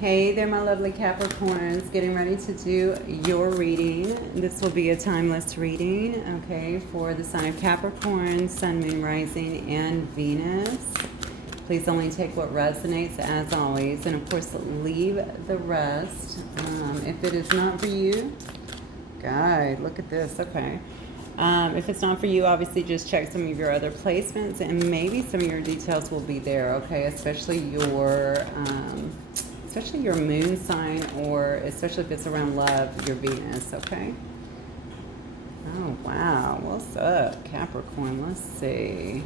Hey there, my lovely Capricorns. Getting ready to do your reading. This will be a timeless reading, okay, for the sign of Capricorn, Sun, Moon, Rising, and Venus. Please only take what resonates, as always, and of course, leave the rest. If it is not for you, guide, look at this, okay. If it's not for you, obviously just check some of your other placements, and maybe some of your details will be there, okay, especially your moon sign, or especially if it's around love, your Venus, okay? Oh, wow. What's up, Capricorn? Let's see.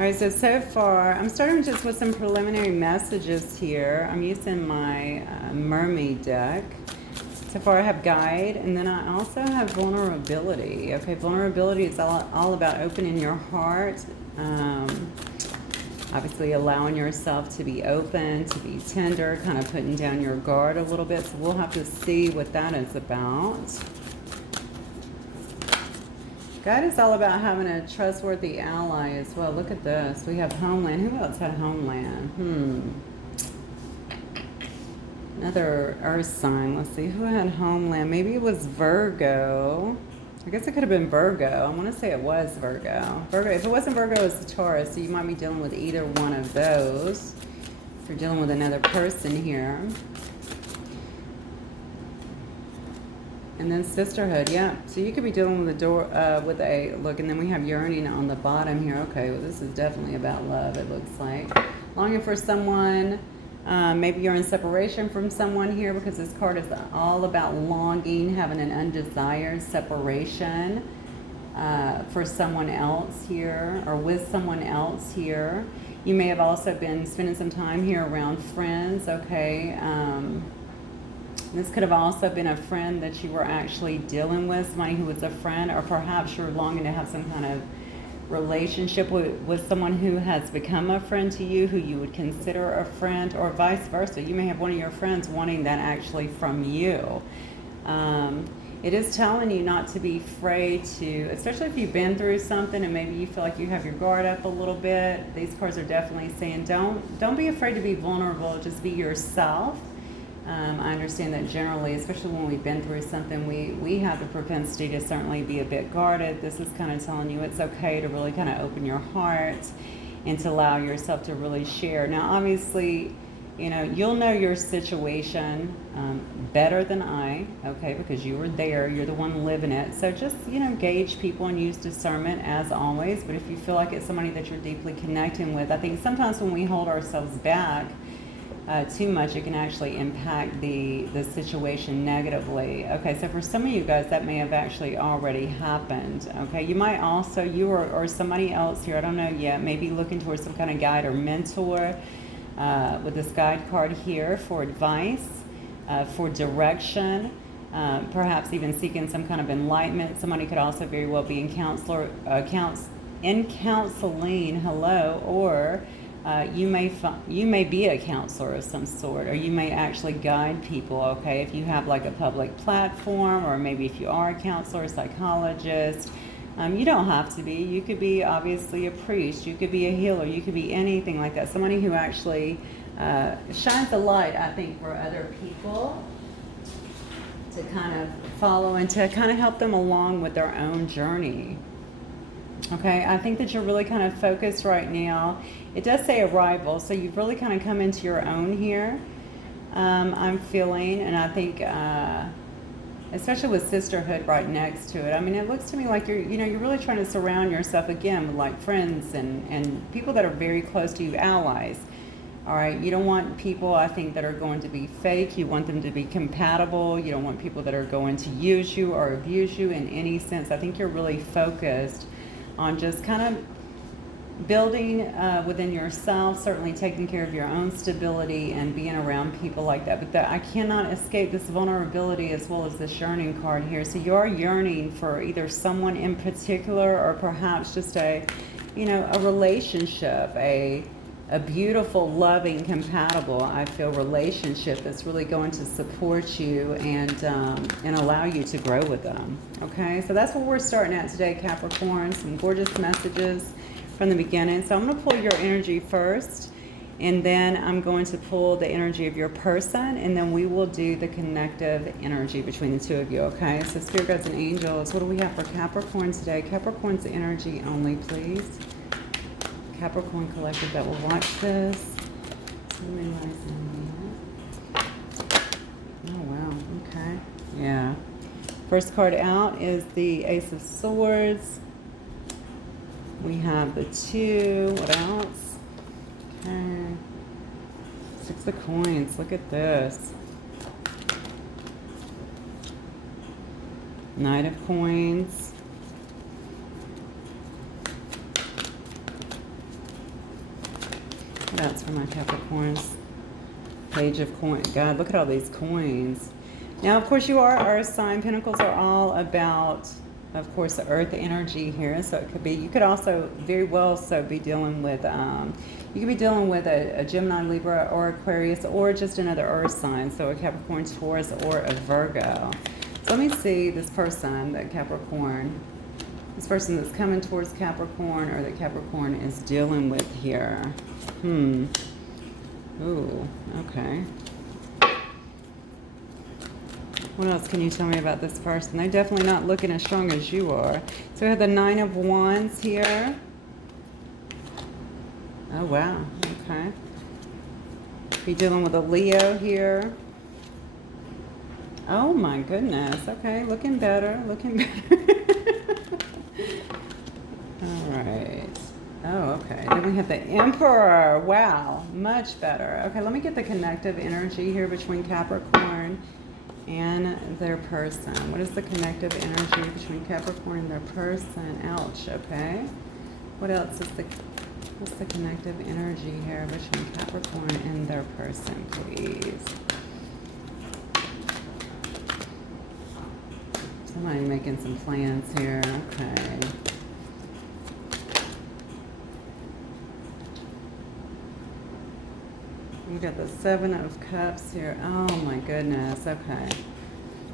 All right, so far, I'm starting just with some preliminary messages here. I'm using my mermaid deck. So far I have guide, and then I also have vulnerability. Okay, vulnerability is all about opening your heart, obviously allowing yourself to be open, to be tender, kind of putting down your guard a little bit. So we'll have to see what that is about. Guide is all about having a trustworthy ally as well. Look at this. We have homeland. Who else had homeland? Another earth sign. Let's see. Who had homeland? Maybe it was Virgo. I guess it could have been Virgo. I want to say it was Virgo. If it wasn't Virgo, it's the Taurus. So you might be dealing with either one of those. If you're dealing with another person here. And then sisterhood, yeah. So you could be dealing with look, and then we have yearning on the bottom here. Okay, well, this is definitely about love, it looks like. Longing for someone. Maybe you're in separation from someone here, because this card is all about longing, having an undesired separation for someone else here, or with someone else here. You may have also been spending some time here around friends, okay? This could have also been a friend that you were actually dealing with, somebody who was a friend, or perhaps you're longing to have some kind of relationship with someone who has become a friend to you, who you would consider a friend, or vice versa. You may have one of your friends wanting that actually from you. It is telling you not to be afraid to, especially if you've been through something and maybe you feel like you have your guard up a little bit. These cards are definitely saying don't be afraid to be vulnerable. Just be yourself. I understand that generally, especially when we've been through something, we have the propensity to certainly be a bit guarded. This is kind of telling you it's okay to really kind of open your heart and to allow yourself to really share. Now, obviously, you know, you'll know your situation better than I, okay, because you were there, you're the one living it. So just, you know, gauge people and use discernment as always. But if you feel like it's somebody that you're deeply connecting with, I think sometimes when we hold ourselves back too much, it can actually impact the situation negatively. Okay, so for some of you guys, that may have actually already happened. Okay, you might also, you or somebody else here, I don't know yet, maybe looking towards some kind of guide or mentor with this guide card here for advice, for direction, perhaps even seeking some kind of enlightenment. Somebody could also very well be in counseling, hello, or you may be a counselor of some sort, or you may actually guide people, okay, if you have like a public platform, or maybe if you are a counselor, a psychologist. You don't have to be. You could be obviously a priest, you could be a healer, you could be anything like that. Somebody who actually shines a light, I think, for other people to kind of follow and to kind of help them along with their own journey. Okay, I think that you're really kind of focused right now. It does say arrival, so you've really kind of come into your own here, I'm feeling, and I think, especially with sisterhood right next to it, I mean, it looks to me like you're really trying to surround yourself again with like friends and people that are very close to you, allies. All right, you don't want people, I think, that are going to be fake. You want them to be compatible. You don't want people that are going to use you or abuse you in any sense. I think you're really focused on just kind of building within yourself, certainly taking care of your own stability and being around people like that. But I cannot escape this vulnerability as well as this yearning card here. So you are yearning for either someone in particular, or perhaps just a relationship, a beautiful, loving, compatible, I feel, relationship that's really going to support you and allow you to grow with them. Okay, so that's what we're starting at today, Capricorn. Some gorgeous messages from the beginning. So I'm going to pull your energy first, and then I'm going to pull the energy of your person, and then we will do the connective energy between the two of you, okay? So Spirit Guides and Angels, what do we have for Capricorn today? Capricorn's energy only, please. Capricorn Collective that will watch this. Oh, wow. Okay. Yeah. First card out is the Ace of Swords. We have the 2. What else? Okay. 6 of Coins. Look at this. Knight of Coins. What else for my Capricorns? Page of Coins. God, look at all these coins. Now, of course, you are Earth sign. Pentacles are all about, of course, the Earth energy here. So it could be, you could also very well so be dealing with, you could be dealing with a Gemini, Libra, or Aquarius, or just another Earth sign. So a Capricorn, Taurus, or a Virgo. So let me see this person, that Capricorn, this person that's coming towards Capricorn, or that Capricorn is dealing with here. Ooh, okay. What else can you tell me about this person? They're definitely not looking as strong as you are. So we have the 9 of Wands here. Oh, wow. Okay. Be dealing with a Leo here. Oh, my goodness. Okay, looking better. Looking better. All right. Oh, okay. Then we have the Emperor. Wow. Much better. Okay, let me get the connective energy here between Capricorn and their person. What is the connective energy between Capricorn and their person? Ouch, okay. What else is what's the connective energy here between Capricorn and their person, please? Somebody making some plans here, okay. We got the 7 of Cups here. Oh my goodness. Okay.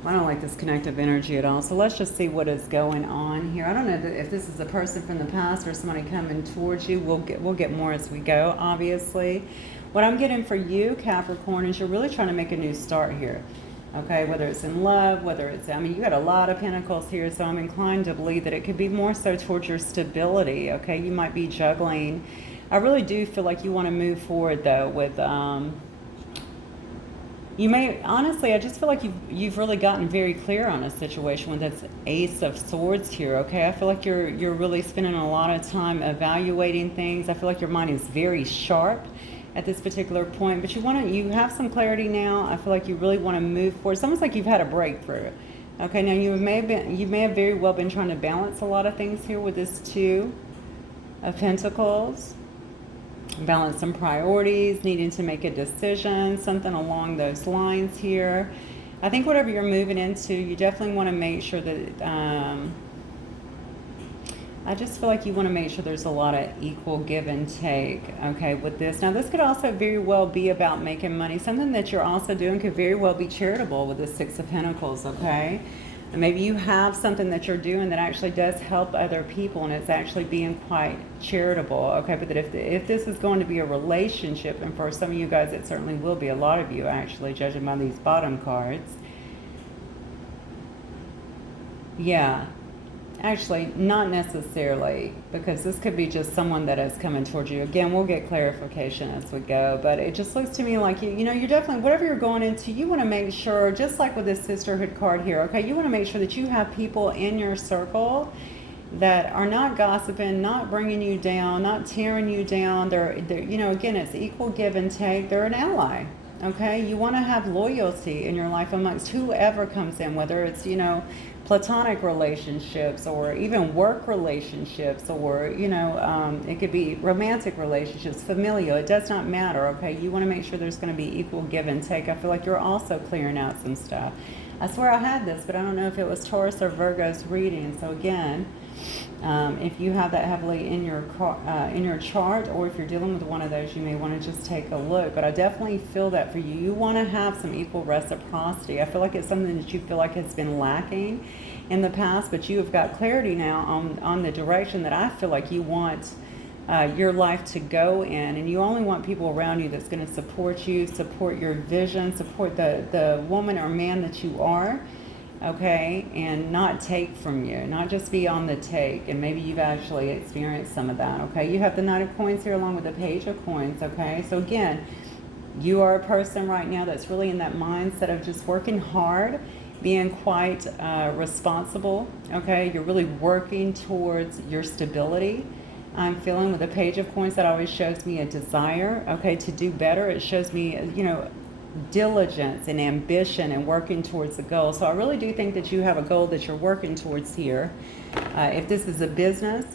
I don't like this connective energy at all. So let's just see what is going on here. I don't know if this is a person from the past or somebody coming towards you. We'll get more as we go, obviously. What I'm getting for you, Capricorn, is you're really trying to make a new start here. Okay, whether it's in love, whether it's, I mean, you got a lot of pentacles here, so I'm inclined to believe that it could be more so towards your stability. Okay, you might be juggling. I really do feel like you want to move forward, though, with, you may, honestly, I just feel like you've really gotten very clear on a situation with this Ace of Swords here, okay? I feel like you're really spending a lot of time evaluating things. I feel like your mind is very sharp at this particular point, but you have some clarity now. I feel like you really want to move forward. It's almost like you've had a breakthrough. Okay, now you may have very well been trying to balance a lot of things here with this 2 of Pentacles. Balance some priorities, needing to make a decision, something along those lines here. I think whatever you're moving into, you definitely want to make sure that, I just feel like you want to make sure there's a lot of equal give and take, okay, with this. Now, this could also very well be about making money. Something that you're also doing could very well be charitable with the 6 of Pentacles, okay? And maybe you have something that you're doing that actually does help other people, and it's actually being quite charitable, okay? But that if this is going to be a relationship, and for some of you guys it certainly will be, a lot of you actually, judging by these bottom cards. Yeah. Actually, not necessarily, because this could be just someone that is coming towards you. Again, we'll get clarification as we go, but it just looks to me like, you know, you're definitely, whatever you're going into, you want to make sure, just like with this sisterhood card here, okay, you want to make sure that you have people in your circle that are not gossiping, not bringing you down, not tearing you down. They're you know, again, it's equal give and take. They're an ally. Okay, you want to have loyalty in your life amongst whoever comes in, whether it's, you know, platonic relationships or even work relationships, or, you know, it could be romantic relationships, familial. It does not matter, okay? You want to make sure there's going to be equal give and take. I feel like you're also clearing out some stuff. I swear I had this, but I don't know if it was Taurus or Virgo's reading. So again, if you have that heavily in your chart, or if you're dealing with one of those, you may want to just take a look. But I definitely feel that for you. You want to have some equal reciprocity. I feel like it's something that you feel like has been lacking in the past, but you have got clarity now on the direction that I feel like you want your life to go in, and you only want people around you that's going to support you, support your vision, support the woman or man that you are, okay, and not take from you, not just be on the take. And maybe you've actually experienced some of that, okay. You have the Knight of Coins here along with the Page of Coins, okay. So again, you are a person right now that's really in that mindset of just working hard, being quite responsible, okay. You're really working towards your stability. I'm feeling with the Page of Coins, that always shows me a desire, okay, to do better. It shows me, you know, diligence and ambition and working towards the goal. So I really do think that you have a goal that you're working towards here. If this is a business,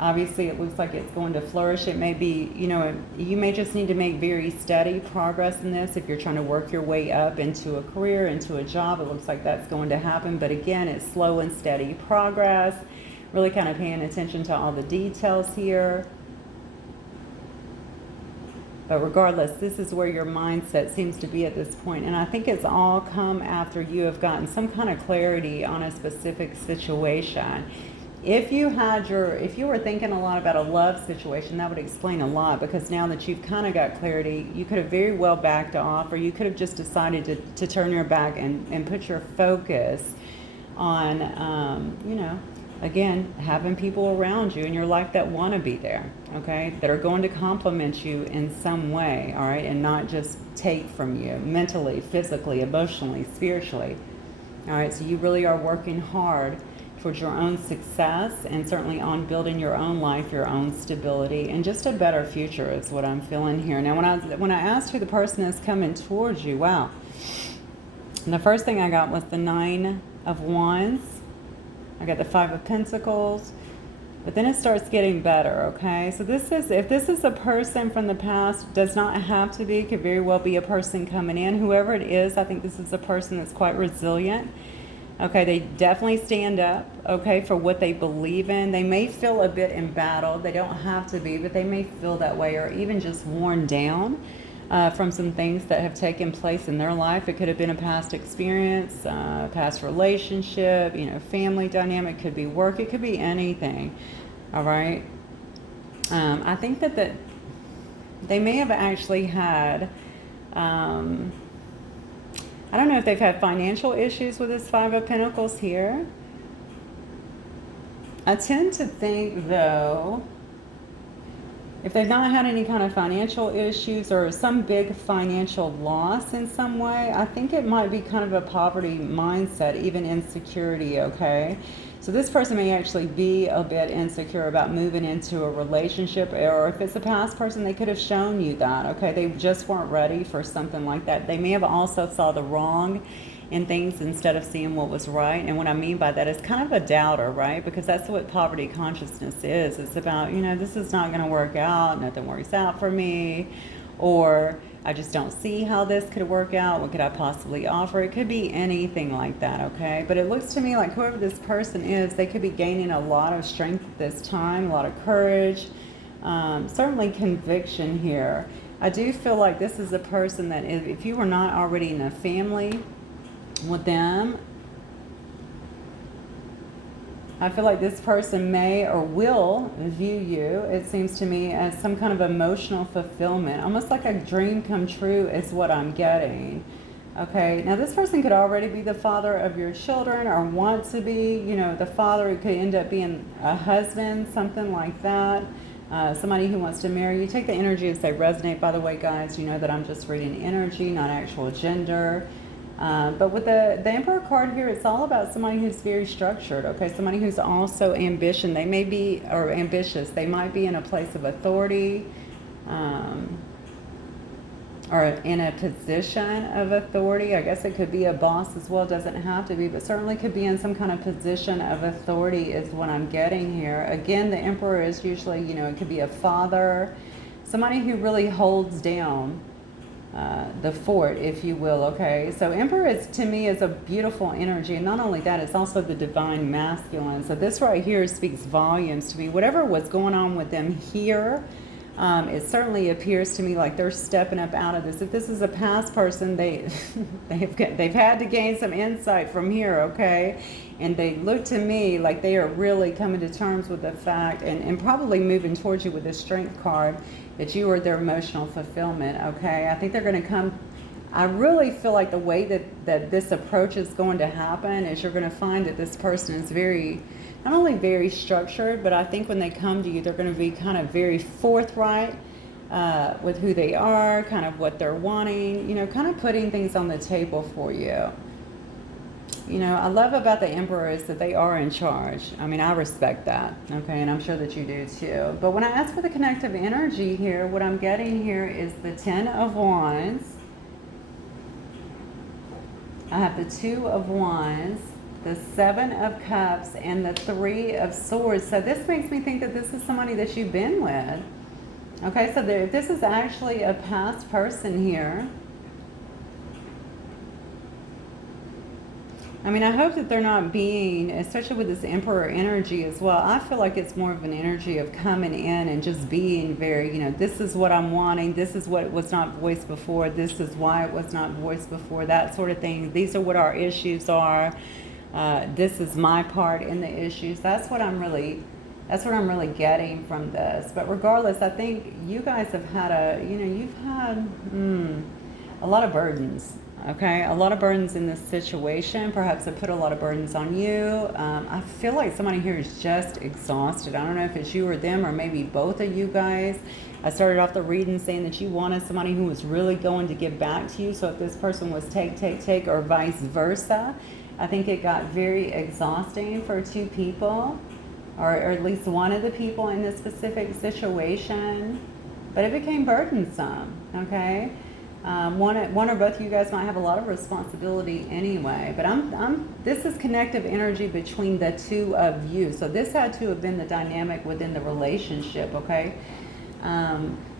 obviously it looks like it's going to flourish. It may be, you know, you may just need to make very steady progress in this. If you're trying to work your way up into a career, into a job, it looks like that's going to happen. But again, it's slow and steady progress. Really kind of paying attention to all the details here. But regardless, this is where your mindset seems to be at this point. And I think it's all come after you have gotten some kind of clarity on a specific situation. If you were thinking a lot about a love situation, that would explain a lot, because now that you've kind of got clarity, you could have very well backed off, or you could have just decided to turn your back and put your focus on, you know, again, having people around you in your life that want to be there, okay, that are going to compliment you in some way, all right, and not just take from you mentally, physically, emotionally, spiritually, all right. So you really are working hard towards your own success, and certainly on building your own life, your own stability, and just a better future is what I'm feeling here. Now, when I asked who the person is coming towards you, wow, and the first thing I got was the 9 of Wands. I got the 5 of Pentacles, but then it starts getting better, okay? So if this is a person from the past, does not have to be, could very well be a person coming in. Whoever it is, I think this is a person that's quite resilient, okay? They definitely stand up, okay, for what they believe in. They may feel a bit embattled. They don't have to be, but they may feel that way, or even just worn down from some things that have taken place in their life. It could have been a past experience, past relationship, you know, family dynamic, could be work, it could be anything, all right? I think that they may have actually had, I don't know if they've had financial issues with this 5 of Pentacles here. I tend to think, though, if they've not had any kind of financial issues or some big financial loss in some way, I think it might be kind of a poverty mindset, even insecurity, okay? So this person may actually be a bit insecure about moving into a relationship, or if it's a past person, they could have shown you that, okay? They just weren't ready for something like that. They may have also saw the wrong in things instead of seeing what was right. And what I mean by that is kind of a doubter, right? Because that's what poverty consciousness is. It's about, you know, this is not going to work out, nothing works out for me, or I just don't see how this could work out, what could I possibly offer? It could be anything like that, okay? But it looks to me like whoever this person is, they could be gaining a lot of strength at this time, a lot of courage, certainly conviction here. I do feel like this is a person that if you were not already in a family with them, I feel like this person may or will view you, it seems to me, as some kind of emotional fulfillment. Almost like a dream come true is what I'm getting. Okay, now this person could already be the father of your children, or want to be, you know, the father. It could end up being a husband, something like that. Somebody who wants to marry you. Take the energy as they resonate, by the way, guys. You know that I'm just reading energy, not actual gender. But with the Emperor card here, it's all about somebody who's very structured, okay? Somebody who's also ambitious. They may be, or ambitious. They might be in a place of authority, or in a position of authority. I guess it could be a boss as well. Doesn't have to be, but certainly could be in some kind of position of authority is what I'm getting here. Again, the Emperor is usually, you know, it could be a father, somebody who really holds down the fort, if you will, okay? So Emperor is, to me, is a beautiful energy, and not only that, it's also the divine masculine. So this right here speaks volumes to me. Whatever was going on with them here, It certainly appears to me like they're stepping up out of this. If this is a past person, they've had to gain some insight from here, okay? And they look to me like they are really coming to terms with the fact, and probably moving towards you with the Strength card, that you are their emotional fulfillment, okay? I think they're going to come. I really feel like the way that this approach is going to happen is you're going to find that this person is not only very structured, but I think when they come to you, they're going to be kind of very forthright with who they are, kind of what they're wanting, kind of putting things on the table for you. I love about the Emperor is that they are in charge. I mean, I respect that, okay, and I'm sure that you do too. But when I ask for the connective energy here, what I'm getting here is the Ten of Wands. I have the Two of Wands, the Seven of Cups, and the Three of Swords. So this makes me think that this is somebody that you've been with. Okay, so if this is actually a past person here, I mean, I hope that they're not being, especially with this Emperor energy as well, I feel like it's more of an energy of coming in and just being very, this is what I'm wanting, this is what was not voiced before, this is why it was not voiced before, that sort of thing. These are what our issues are. This is my part in the issues. That's what I'm really getting from this. But regardless, I think you guys have had you've had a lot of burdens. Okay, a lot of burdens in this situation. Perhaps it put a lot of burdens on you. I feel like somebody here is just exhausted. I don't know if it's you or them, or maybe both of you guys. I started off the reading saying that you wanted somebody who was really going to give back to you. So if this person was take, or vice versa, I think it got very exhausting for two people, or at least one of the people in this specific situation. But it became burdensome, okay? One or both of you guys might have a lot of responsibility anyway, but this is connective energy between the two of you. So this had to have been the dynamic within the relationship, okay?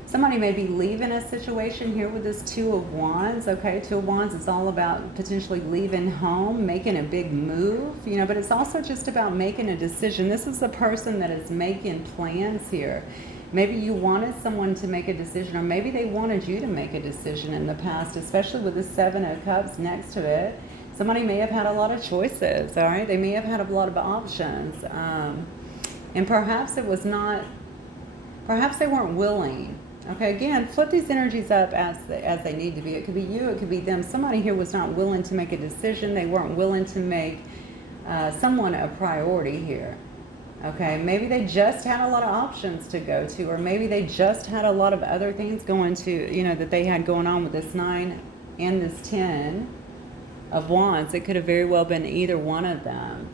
Somebody may be leaving a situation here with this Two of Wands, okay? Two of Wands is all about potentially leaving home, making a big move, but it's also just about making a decision. This is the person that is making plans here. Maybe you wanted someone to make a decision, or maybe they wanted you to make a decision in the past, especially with the Seven of Cups next to it. Somebody may have had a lot of choices, all right? They may have had a lot of options. And perhaps it was not, perhaps they weren't willing. Okay, again, flip these energies up as they need to be. It could be you, it could be them. Somebody here was not willing to make a decision. They weren't willing to make someone a priority here. Okay, maybe they just had a lot of options to go to, or maybe they just had a lot of other things going to, that they had going on with this 9 and this 10 of Wands. It could have very well been either one of them.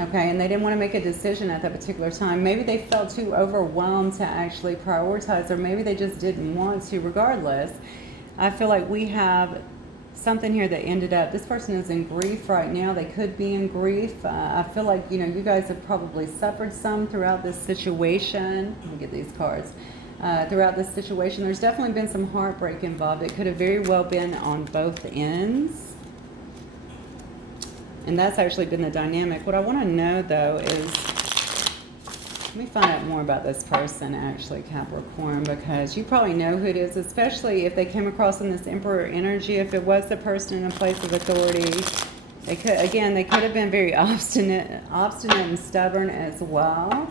Okay, and they didn't want to make a decision at that particular time. Maybe they felt too overwhelmed to actually prioritize, or maybe they just didn't want to. Regardless, I feel like we have something here that ended up, this person is in grief right now. They could be in grief. I feel like, you guys have probably suffered some throughout this situation. Let me get these cards. Throughout this situation, there's definitely been some heartbreak involved. It could have very well been on both ends. And that's actually been the dynamic. What I want to know, though, is, let me find out more about this person, actually, Capricorn, because you probably know who it is, especially if they came across in this Emperor energy. If it was the person in a place of authority, they could have been very obstinate and stubborn as well.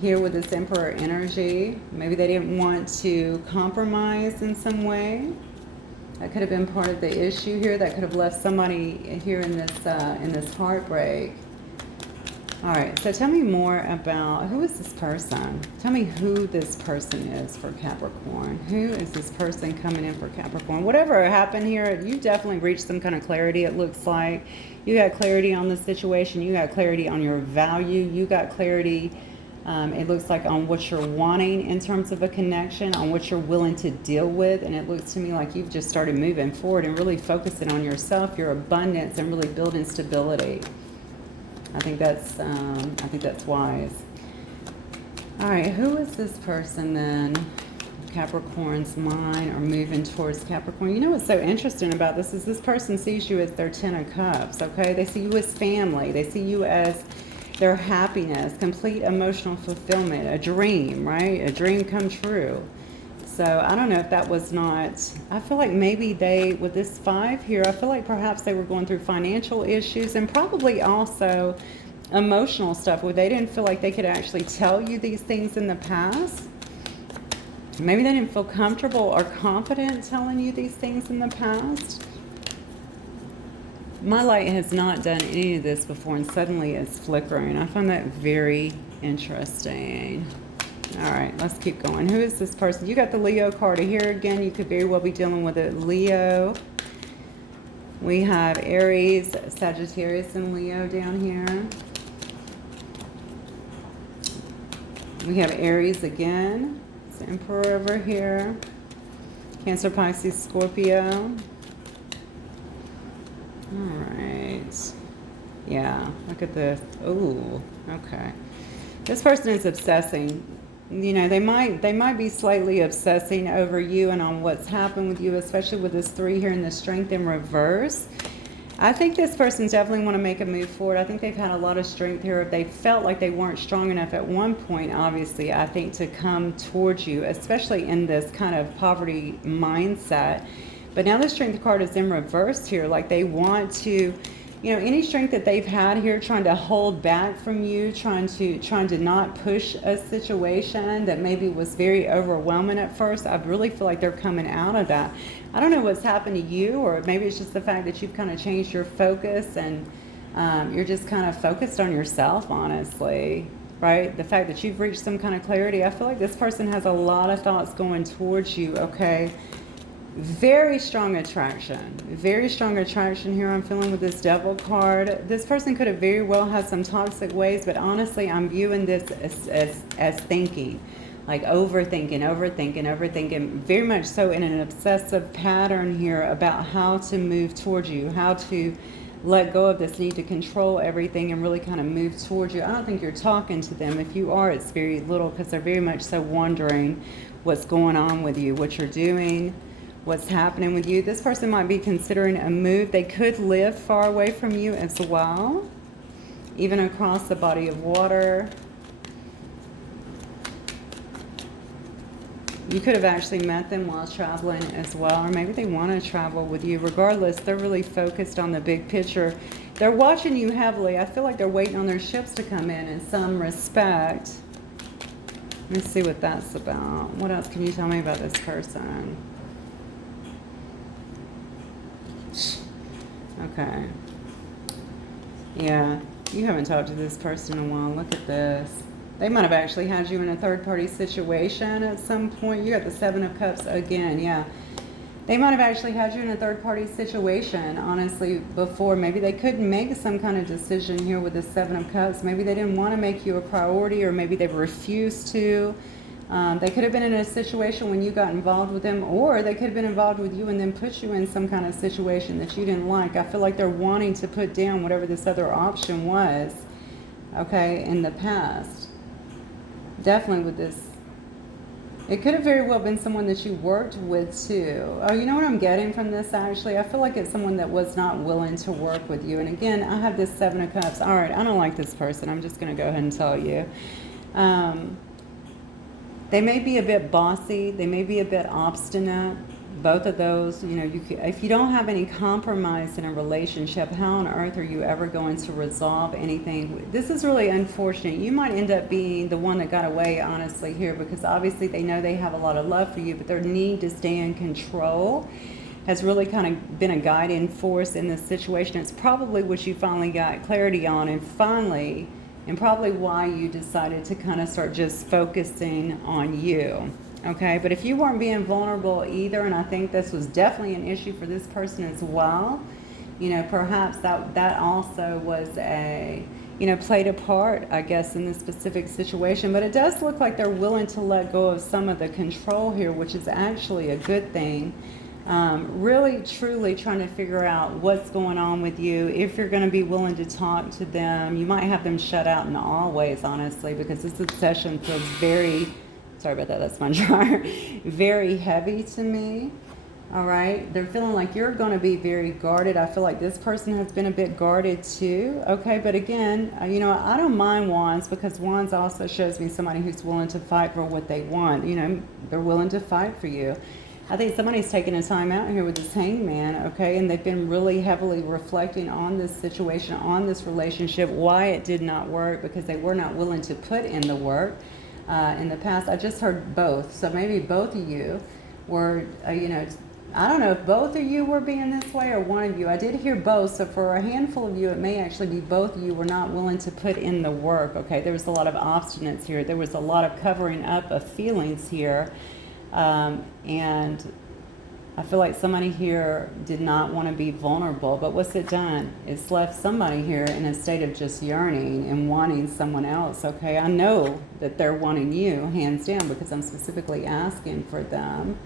Here with this Emperor energy, maybe they didn't want to compromise in some way. That could have been part of the issue here. That could have left somebody here in this heartbreak. All right, so tell me more about, who is this person? Tell me who this person is for Capricorn. Who is this person coming in for Capricorn? Whatever happened here, you definitely reached some kind of clarity, it looks like. You got clarity on the situation. You got clarity on your value. You got clarity, it looks like, on what you're wanting in terms of a connection, on what you're willing to deal with. And it looks to me like you've just started moving forward and really focusing on yourself, your abundance, and really building stability. I think that's wise. All right, who is this person then? Capricorn's mind, or moving towards Capricorn. You know what's so interesting about this is this person sees you as their 10 of Cups, okay? They see you as family. They see you as their happiness, complete emotional fulfillment, a dream, right? A dream come true. So I don't know if that was not, I feel like maybe they, with this 5 here, I feel like perhaps they were going through financial issues and probably also emotional stuff where they didn't feel like they could actually tell you these things in the past. Maybe they didn't feel comfortable or confident telling you these things in the past. My light has not done any of this before and suddenly it's flickering. I find that very interesting. All right, let's keep going. Who is this person? You got the Leo card here again. You could very well be dealing with a Leo. We have Aries, Sagittarius, and Leo down here. We have Aries again. It's Emperor over here. Cancer, Pisces, Scorpio. All right. Yeah, look at this. Ooh, okay. This person is obsessing. You know, they might be slightly obsessing over you and on what's happened with you, especially with this 3 here and the Strength in reverse. I think this person definitely want to make a move forward. I think they've had a lot of strength here. If they felt like they weren't strong enough at one point, obviously, I think to come towards you, especially in this kind of poverty mindset. But now the Strength card is in reverse here. Like they want to, you know, any strength that they've had here, trying to hold back from you, trying to not push a situation that maybe was very overwhelming at first. I really feel like they're coming out of that. I don't know what's happened to you, or maybe it's just the fact that you've kind of changed your focus and you're just kind of focused on yourself, honestly, right? The fact that you've reached some kind of clarity. I feel like this person has a lot of thoughts going towards you, okay? Very strong attraction. Very strong attraction here I'm feeling with this Devil card. This person could have very well had some toxic ways, but honestly, I'm viewing this as thinking. Like overthinking. Very much so in an obsessive pattern here about how to move towards you, how to let go of this need to control everything and really kind of move towards you. I don't think you're talking to them. If you are, it's very little because they're very much so wondering what's going on with you, what you're doing, what's happening with you. This person might be considering a move. They could live far away from you as well, even across the body of water. You could have actually met them while traveling as well, or maybe they want to travel with you. Regardless, they're really focused on the big picture. They're watching you heavily. I feel like they're waiting on their ships to come in some respect. Let's see what that's about. What else can you tell me about this person? Okay. Yeah, you haven't talked to this person in a while. Look at this. They might have actually had you in a third-party situation at some point. You got the 7 of Cups again, yeah. They might have actually had you in a third-party situation, honestly, before. Maybe they couldn't make some kind of decision here with the 7 of Cups. Maybe they didn't want to make you a priority, or maybe they refused to. They could have been in a situation when you got involved with them, or they could have been involved with you and then put you in some kind of situation that you didn't like. I feel like they're wanting to put down whatever this other option was, okay, in the past. Definitely with this. It could have very well been someone that you worked with too. Oh, you know what I'm getting from this actually? I feel like it's someone that was not willing to work with you. And again, I have this 7 of Cups. All right, I don't like this person. I'm just going to go ahead and tell you. They may be a bit bossy. They may be a bit obstinate. Both of those, you know, if you don't have any compromise in a relationship, how on earth are you ever going to resolve anything? This is really unfortunate. You might end up being the one that got away, honestly, here, because obviously they know they have a lot of love for you, but their need to stay in control has really kind of been a guiding force in this situation. It's probably what you finally got clarity on, and probably why you decided to kind of start just focusing on you. Okay, but if you weren't being vulnerable either, and I think this was definitely an issue for this person as well, you know, perhaps that also was played a part, I guess, in this specific situation. But it does look like they're willing to let go of some of the control here, which is actually a good thing. Really, truly trying to figure out what's going on with you. If you're going to be willing to talk to them, you might have them shut out in all ways, honestly, because this obsession feels very... Sorry about that, that's my jar. Very heavy to me. All right, they're feeling like you're going to be very guarded. I feel like this person has been a bit guarded too. Okay, but again, you know, I don't mind wands, because wands also shows me somebody who's willing to fight for what they want. You know, they're willing to fight for you. I think somebody's taking a time out here with this hangman, okay, and they've been really heavily reflecting on this situation, on this relationship, why it did not work, because they were not willing to put in the work in the past. I just heard both, so maybe both of you were, you know, I don't know if both of you were being this way or one of you. I did hear both, so for a handful of you, it may actually be both of you were not willing to put in the work, okay? There was a lot of obstinance here. There was a lot of covering up of feelings here. And I feel like somebody here did not want to be vulnerable, but what's it done? It's left somebody here in a state of just yearning and wanting someone else, okay? I know that they're wanting you, hands down, because I'm specifically asking for them.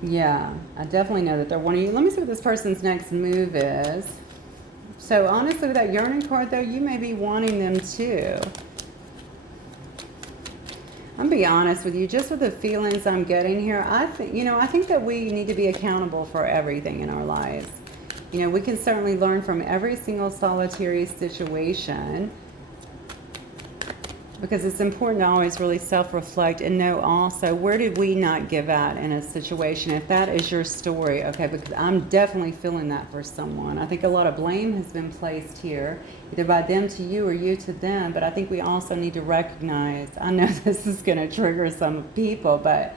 Yeah, I definitely know that they're wanting you. Let me see what this person's next move is. So honestly, with that yearning card, though, you may be wanting them too. I'm be honest with you, just with the feelings I'm getting here, I think that we need to be accountable for everything in our lives. You know, we can certainly learn from every single solitary situation, because it's important to always really self-reflect and know also, where did we not give out in a situation? If that is your story, okay, because I'm definitely feeling that for someone. I think a lot of blame has been placed here, either by them to you or you to them, but I think we also need to recognize, I know this is going to trigger some people, but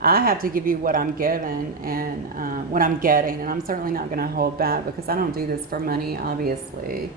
I have to give you what I'm given and what I'm getting, and I'm certainly not going to hold back, because I don't do this for money, obviously.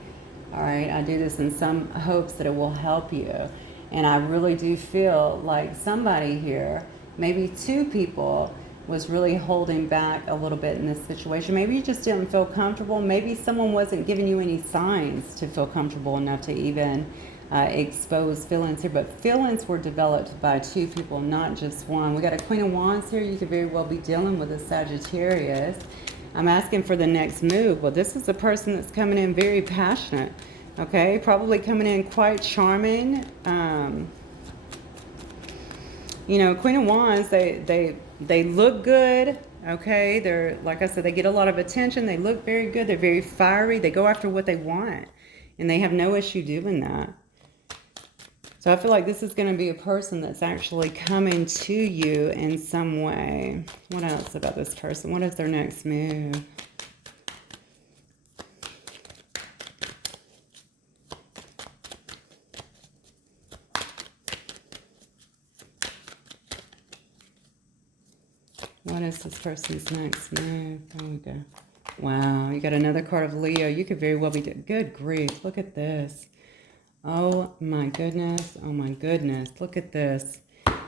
All right, I do this in some hopes that it will help you. And I really do feel like somebody here, maybe two people, was really holding back a little bit in this situation. Maybe you just didn't feel comfortable. Maybe someone wasn't giving you any signs to feel comfortable enough to even expose feelings here. But feelings were developed by two people, not just one. We got a Queen of Wands here. You could very well be dealing with a Sagittarius. I'm asking for the next move. Well, this is a person that's coming in very passionate. Okay, probably coming in quite charming. You know, Queen of Wands, they look good. Okay, they're, like I said, they get a lot of attention. They look very good. They're very fiery. They go after what they want, and they have no issue doing that. So I feel like this is going to be a person that's actually coming to you in some way. What else about this person? What is their next move? What is this person's next move? Oh, we go. Wow, you got another card of Leo. You could very well be... Good grief, look at this. Oh my goodness. Oh my goodness. Look at this.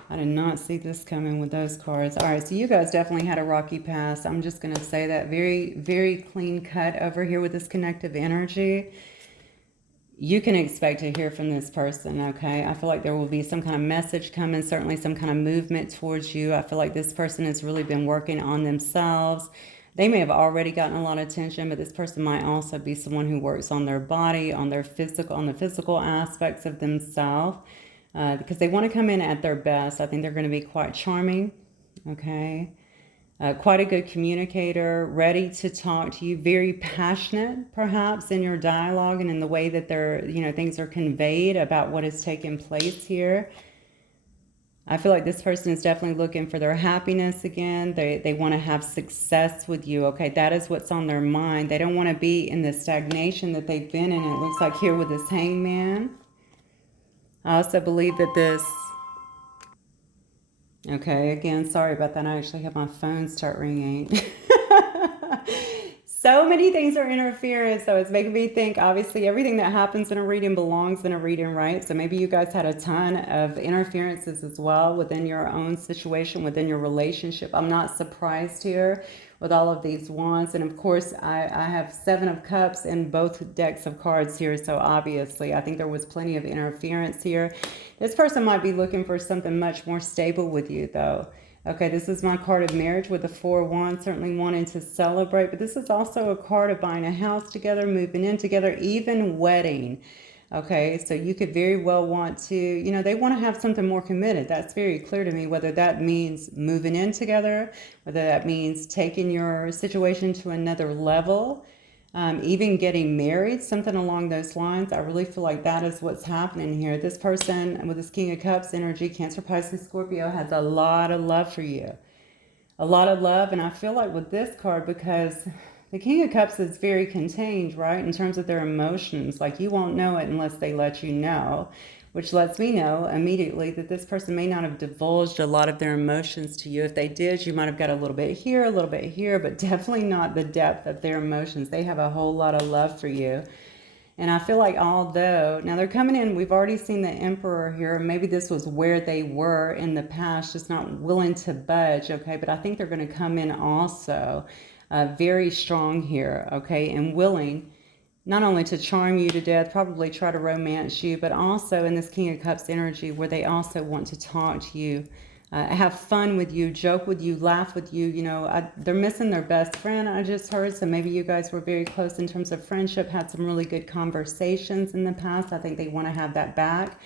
I did not see this coming with those cards. All right, so you guys definitely had a rocky past. I'm just going to say that. Very, very clean cut over here with this connective energy. You can expect to hear from this person, okay? I feel like there will be some kind of message coming, certainly some kind of movement towards you. I feel like this person has really been working on themselves. They may have already gotten a lot of attention, but this person might also be someone who works on their body, on their physical, on the physical aspects of themselves, because they want to come in at their best. I think they're going to be quite charming, okay? Quite a good communicator, ready to talk to you, very passionate perhaps in your dialogue and in the way that things are conveyed about what has taken place here. I feel like this person is definitely looking for their happiness again. They want to have success with you, okay? That is what's on their mind. They don't want to be in the stagnation that they've been in. It looks like here with this hangman. I also believe that this... Okay, again, sorry about that. I actually had my phone start ringing. So many things are interfering, so it's making me think, obviously, everything that happens in a reading belongs in a reading, right? So maybe you guys had a ton of interferences as well within your own situation, within your relationship. I'm not surprised here with all of these wands. And of course, I have 7 of Cups in both decks of cards here, so obviously, I think there was plenty of interference here. This person might be looking for something much more stable with you, though. Okay, this is my card of marriage with the 4 of Wands, certainly wanting to celebrate. But this is also a card of buying a house together, moving in together, even wedding. Okay, so you could very well want to, you know, they want to have something more committed. That's very clear to me, whether that means moving in together, whether that means taking your situation to another level, even getting married, something along those lines. I really feel like that is what's happening here. This person with this King of Cups energy, Cancer, Pisces, Scorpio, has a lot of love for you. A lot of love. And I feel like with this card, because the King of Cups is very contained, right? In terms of their emotions. Like you won't know it unless they let you know, which lets me know immediately that this person may not have divulged a lot of their emotions to you. If they did, you might have got a little bit here, a little bit here, but definitely not the depth of their emotions. They have a whole lot of love for you. And I feel like although, now they're coming in, we've already seen the Emperor here. Maybe this was where they were in the past, just not willing to budge, okay? But I think they're going to come in also very strong here, okay? And willing not only to charm you to death, probably try to romance you, but also in this King of Cups energy where they also want to talk to you, have fun with you, joke with you, laugh with you. You know, they're missing their best friend, I just heard. So maybe you guys were very close in terms of friendship, had some really good conversations in the past. I think they want to have that back.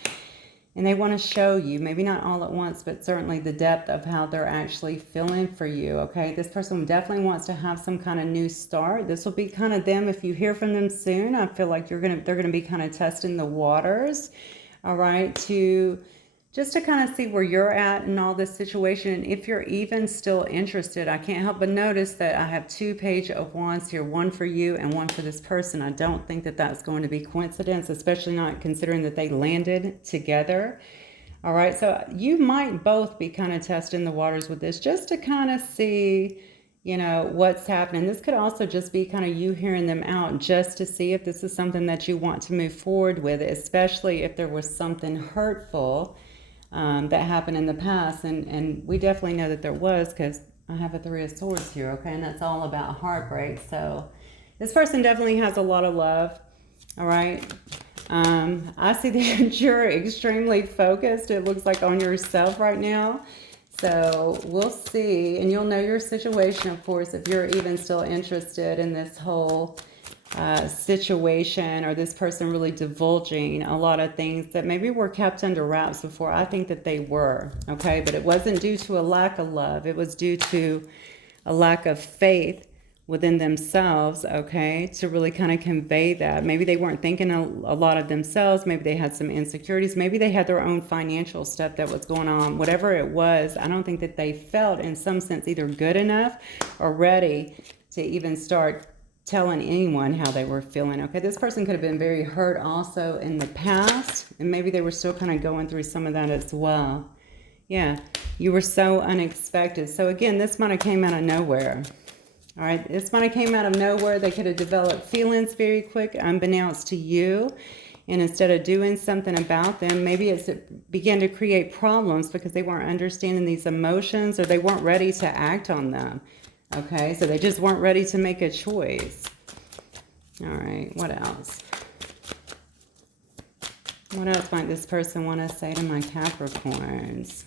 And they want to show you, maybe not all at once, but certainly the depth of how they're actually feeling for you, okay? This person definitely wants to have some kind of new start. This will be kind of them. If you hear from them soon, I feel like they're going to be kind of testing the waters, all right, just to kind of see where you're at in all this situation. And if you're even still interested, I can't help but notice that I have 2 Page of Wands here, one for you and one for this person. I don't think that that's going to be coincidence, especially not considering that they landed together. All right, so you might both be kind of testing the waters with this just to kind of see, you know, what's happening. This could also just be kind of you hearing them out just to see if this is something that you want to move forward with, especially if there was something hurtful that happened in the past, and we definitely know that there was, because I have a 3 of Swords here, okay, and that's all about heartbreak. So this person definitely has a lot of love, all right. I see that you're extremely focused, it looks like, on yourself right now. So we'll see, and you'll know your situation, of course, if you're even still interested in this whole situation, or this person really divulging a lot of things that maybe were kept under wraps before. I think that they were, okay, but it wasn't due to a lack of love. It was due to a lack of faith within themselves, okay, to really kind of convey that. Maybe they weren't thinking a lot of themselves. Maybe they had some insecurities. Maybe they had their own financial stuff that was going on. Whatever it was, I don't think that they felt in some sense either good enough or ready to even start telling anyone how they were feeling, okay? This person could have been very hurt also in the past, and maybe they were still kind of going through some of that as well. Yeah, you were so unexpected. So again, this might have came out of nowhere. All right, this might have came out of nowhere. They could have developed feelings very quick, unbeknownst to you. And instead of doing something about them, maybe it began to create problems because they weren't understanding these emotions, or they weren't ready to act on them. Okay, so they just weren't ready to make a choice. All right, what else? What else might this person want to say to my Capricorns?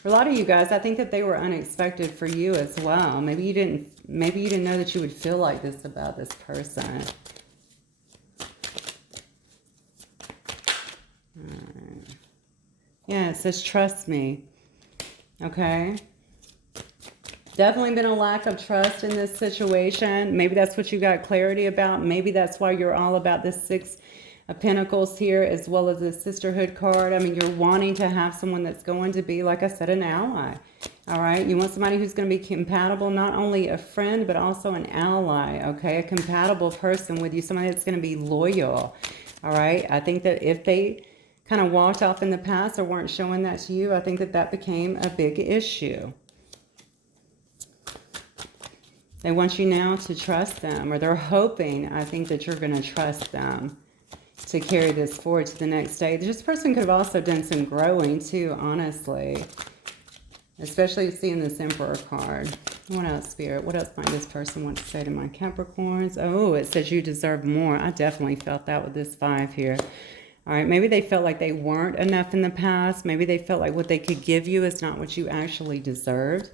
For a lot of you guys, I think that they were unexpected for you as well. Maybe you didn't know that you would feel like this about this person. All right. Yeah, it says trust me. Okay. Definitely been a lack of trust in this situation. Maybe that's what you got clarity about. Maybe that's why you're all about this 6 of Pentacles here, as well as the sisterhood card. I mean, you're wanting to have someone that's going to be, like I said, an ally. All right. You want somebody who's going to be compatible, not only a friend, but also an ally. Okay. A compatible person with you, somebody that's going to be loyal. All right. I think that if they kind of walked off in the past or weren't showing that to you, I think that that became a big issue. They want you now to trust them, or they're hoping, I think, that you're going to trust them to carry this forward to the next stage. This person could have also done some growing too, honestly. Especially seeing this Emperor card. What else, Spirit? What else might this person want to say to my Capricorns? Oh, it says you deserve more. I definitely felt that with this 5 here. All right, maybe they felt like they weren't enough in the past. Maybe they felt like what they could give you is not what you actually deserved.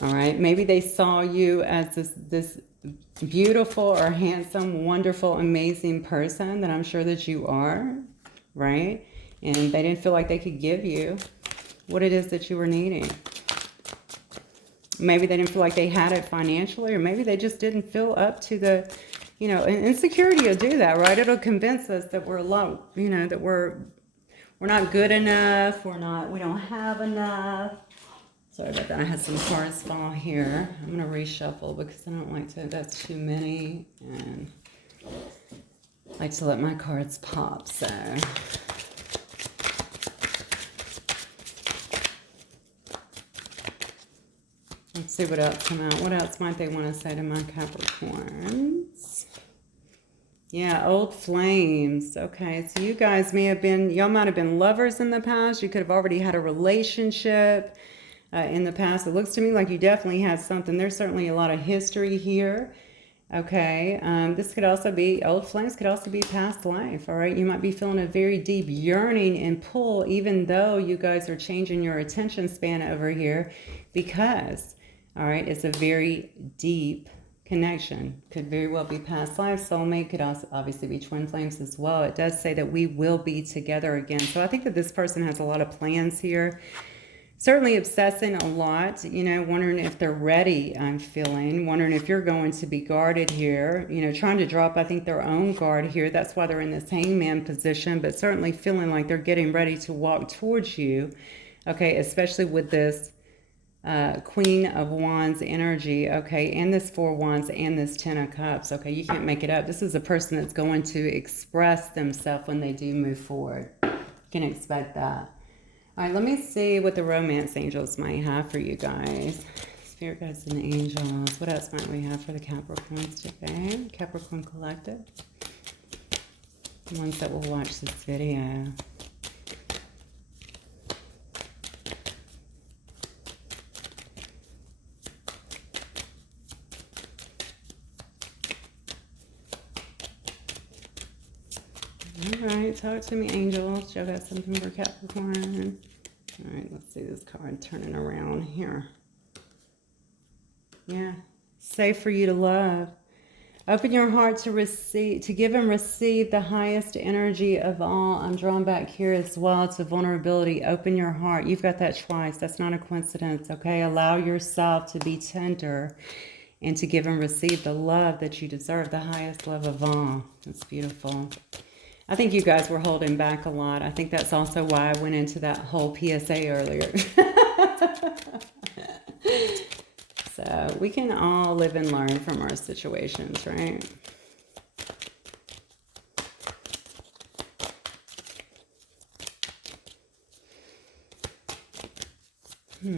All right, maybe they saw you as this beautiful or handsome, wonderful, amazing person that I'm sure that you are, right? And they didn't feel like they could give you what it is that you were needing. Maybe they didn't feel like they had it financially, or maybe they just didn't feel up to the, you know, and insecurity will do that, right? It'll convince us that we're low, you know, that we're not good enough, we don't have enough. Sorry about that. I had some cards fall here. I'm going to reshuffle because I don't like to, that's too many. And I like to let my cards pop, so. Let's see what else come out. What else might they want to say to my Capricorns? Yeah, old flames. Okay, so you guys may have been, y'all might have been lovers in the past. You could have already had a relationship in the past. It looks to me like you definitely had something. There's certainly a lot of history here. Okay, this could also be, old flames could also be past life, all right? You might be feeling a very deep yearning and pull, even though you guys are changing your attention span over here, because, all right, it's a very deep connection. Could very well be past life, soulmate, could also obviously be twin flames as well. It does say that we will be together again. So I think that this person has a lot of plans here. Certainly obsessing a lot, you know, wondering if they're ready, I'm feeling. Wondering if you're going to be guarded here. You know, trying to drop, I think, their own guard here. That's why they're in this hangman position, but certainly feeling like they're getting ready to walk towards you. Okay, especially with this Queen of Wands energy, okay, and this Four of Wands and this Ten of Cups. Okay, you can't make it up. This is a person that's going to express themselves when they do move forward. You can expect that. All right, let me see what the romance angels might have for you guys. Spirit guides and angels. What else might we have for the Capricorns today? Capricorn Collective. The ones that will watch this video. All right, talk to me, angels. Y'all got something for Capricorn? All right, let's see this card turning around here. Yeah, safe for you to love. Open your heart to receive, to give and receive the highest energy of all. I'm drawn back here as well to vulnerability. Open your heart. You've got that twice. That's not a coincidence, okay? Allow yourself to be tender and to give and receive the love that you deserve, the highest love of all. That's beautiful. I think you guys were holding back a lot. I think that's also why I went into that whole PSA earlier. So we can all live and learn from our situations, right? All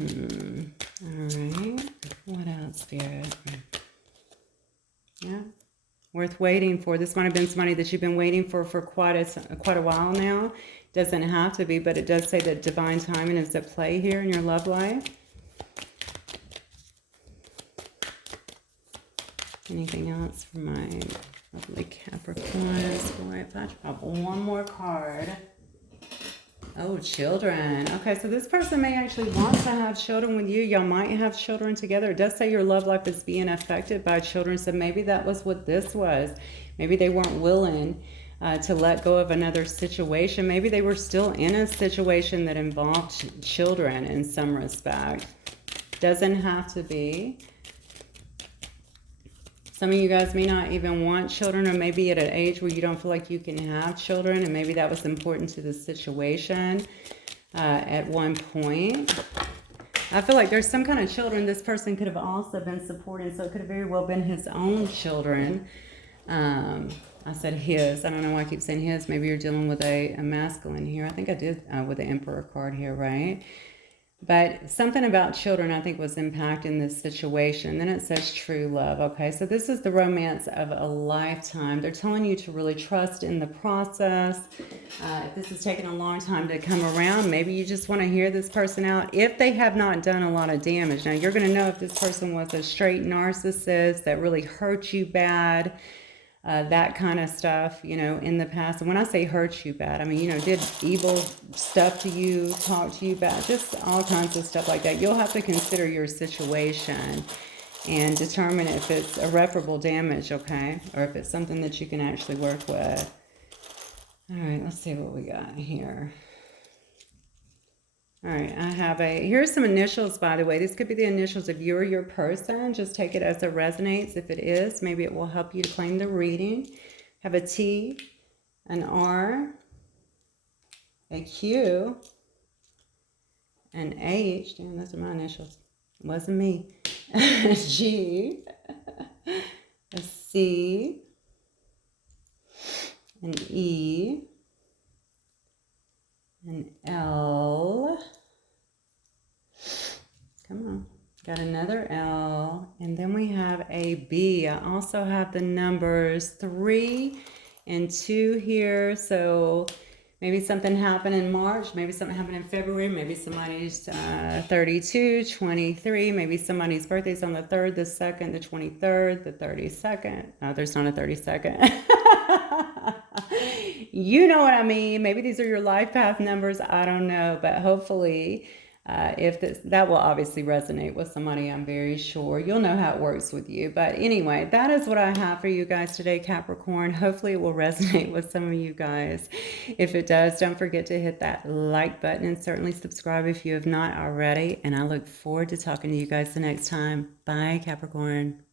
right. What else, Spirit? Yeah. Worth waiting for. This might have been somebody that you've been waiting for quite a while now. Doesn't have to be, but it does say that divine timing is at play here in your love life. Anything else for my lovely Capricorns? Boy, if I drop one more card. Oh, children. Okay, so this person may actually want to have children with you. Y'all might have children together. It does say your love life is being affected by children, so maybe that was what this was. Maybe they weren't willing to let go of another situation. Maybe they were still in a situation that involved children in some respect. Doesn't have to be. Some of you guys may not even want children, or maybe at an age where you don't feel like you can have children, and maybe that was important to the situation at one point. I feel like there's some kind of children this person could have also been supporting, so it could have very well been his own children. I said his. I don't know why I keep saying his. Maybe you're dealing with a masculine here. I think I did with the Emperor card here, right? But something about children, I think, was impacting this situation. Then it says true love. Okay, so this is the romance of a lifetime. They're telling you to really trust in the process. If this is taking a long time to come around, maybe you just want to hear this person out. If they have not done a lot of damage. Now, you're going to know if this person was a straight narcissist that really hurt you bad. That kind of stuff, you know, in the past. And when I say hurt you bad, I mean, you know, did evil stuff to you, talk to you bad, just all kinds of stuff like that. You'll have to consider your situation and determine if it's irreparable damage, okay? Or if it's something that you can actually work with. All right, let's see what we got here. All right, I have here's some initials, by the way. These could be the initials of you or your person. Just take it as it resonates. If it is, maybe it will help you to claim the reading. Have a T, an R, a Q, an H. Damn, those are my initials. It wasn't me. A G, a C, an E, an L. Come on. Got another L. And then we have a B. I also have the numbers 3 and 2 here. So maybe something happened in March. Maybe something happened in February. Maybe somebody's 32, 23. Maybe somebody's birthday's on the 3rd, the 2nd, the 23rd, the 32nd. No, there's not a 32nd. You know what I mean. Maybe these are your life path numbers. I don't know. But hopefully, if that will obviously resonate with somebody, I'm very sure. You'll know how it works with you. But anyway, that is what I have for you guys today, Capricorn. Hopefully it will resonate with some of you guys. If it does, don't forget to hit that like button and certainly subscribe if you have not already. And I look forward to talking to you guys the next time. Bye, Capricorn.